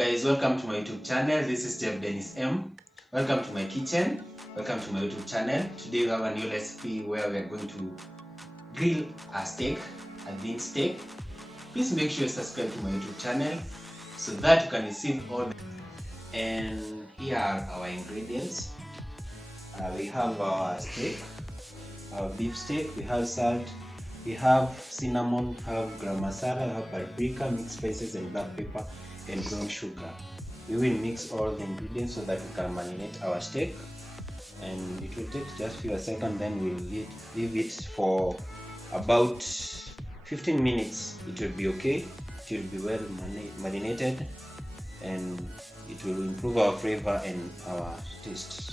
guys, welcome to my YouTube channel. This is Chef Dennis M. Welcome to my kitchen. Welcome to my YouTube channel. Today we have a new recipe where we are going to grill a steak, a thin steak. Please make sure you subscribe to my YouTube channel so that you can receive all. And here are our ingredients. We have our steak, our beef steak. We have salt. We have cinnamon, have garam masala, have paprika, mixed spices and black pepper and brown sugar. We will mix all the ingredients so that we can marinate our steak, and it will take just a few seconds. Then we'll leave it for about 15 minutes. It will be okay. It will be well marinated, and it will improve our flavor and our taste.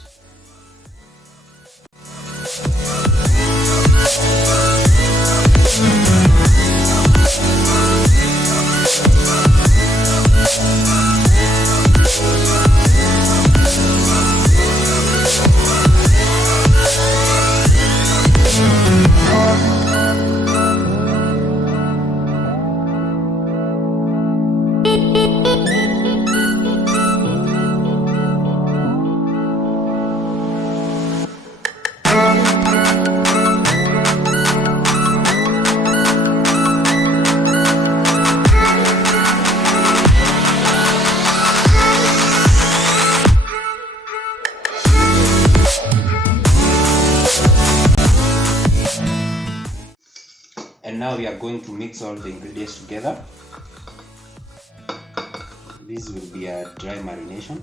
And now we are going to mix all the ingredients together. This will be a dry marination,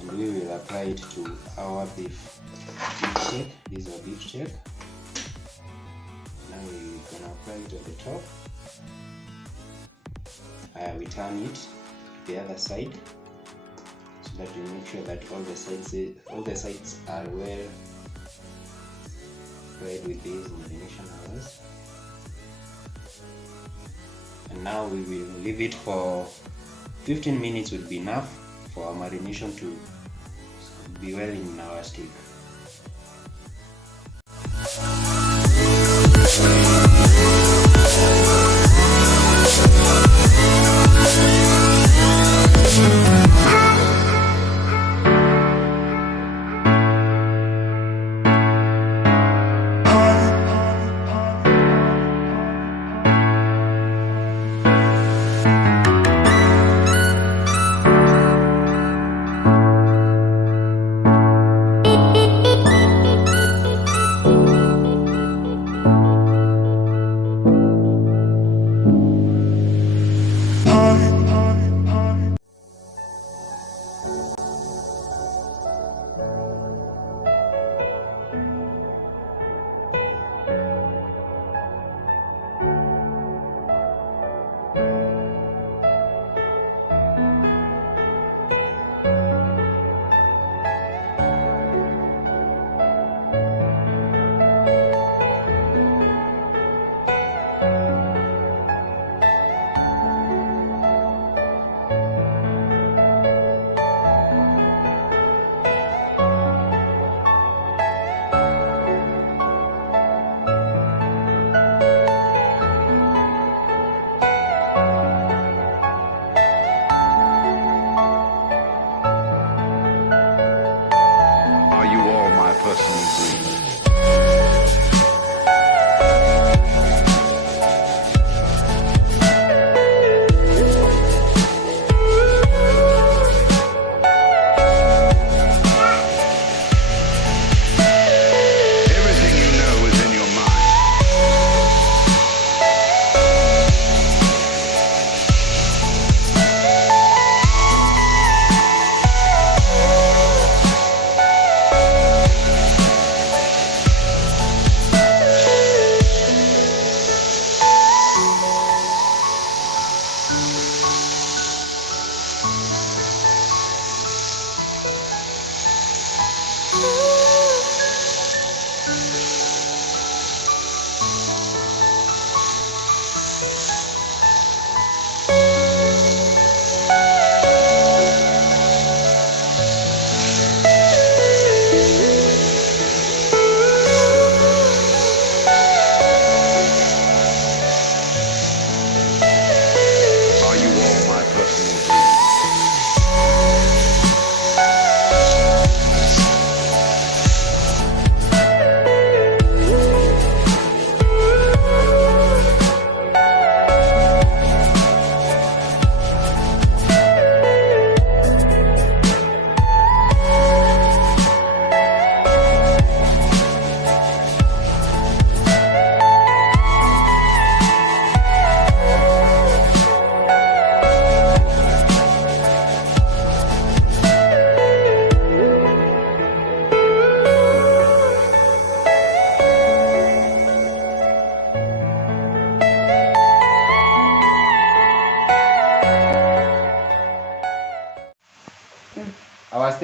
and we will apply it to our beef steak. This is our beef steak. Now we're gonna apply it at the top. We turn it to the other side so that we make sure that all the sides are well fried with these marination oils. And now we will leave it for 15 minutes. Will be enough for our marination to be well in our steak.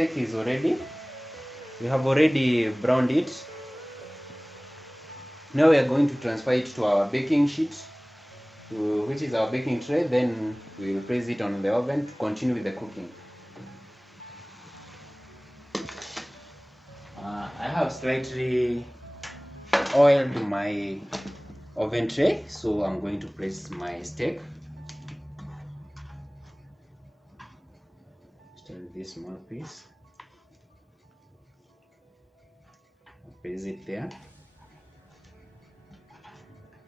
steak is already, we have already browned it. Now we are going to transfer it to our baking sheet, which is our baking tray. Then we will place it on the oven to continue with the cooking. I have slightly oiled my oven tray, so I'm going to place my steak. Start this small piece, place it there,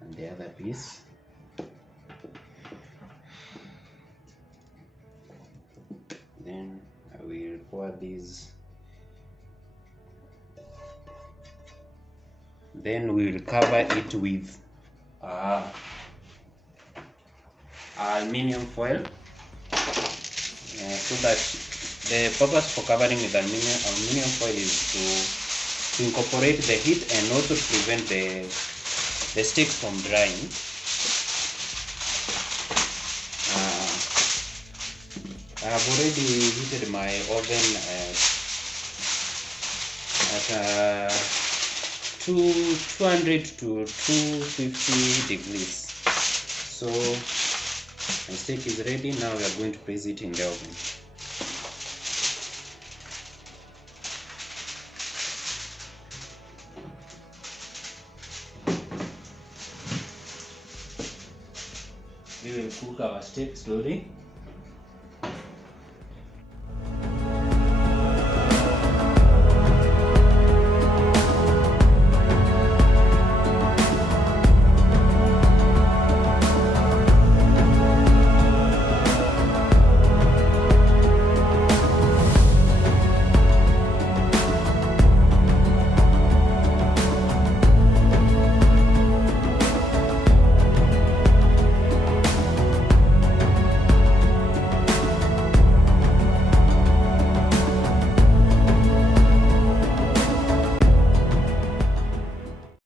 and the other piece. Then I will pour these. Then we will cover it with aluminium foil, so that the purpose for covering with aluminium foil is to incorporate the heat and also to prevent the steaks from drying. I have already heated my oven at 200 to 250 degrees. So my steak is ready. Now we are going to place it in the oven. We will cook our steak slowly.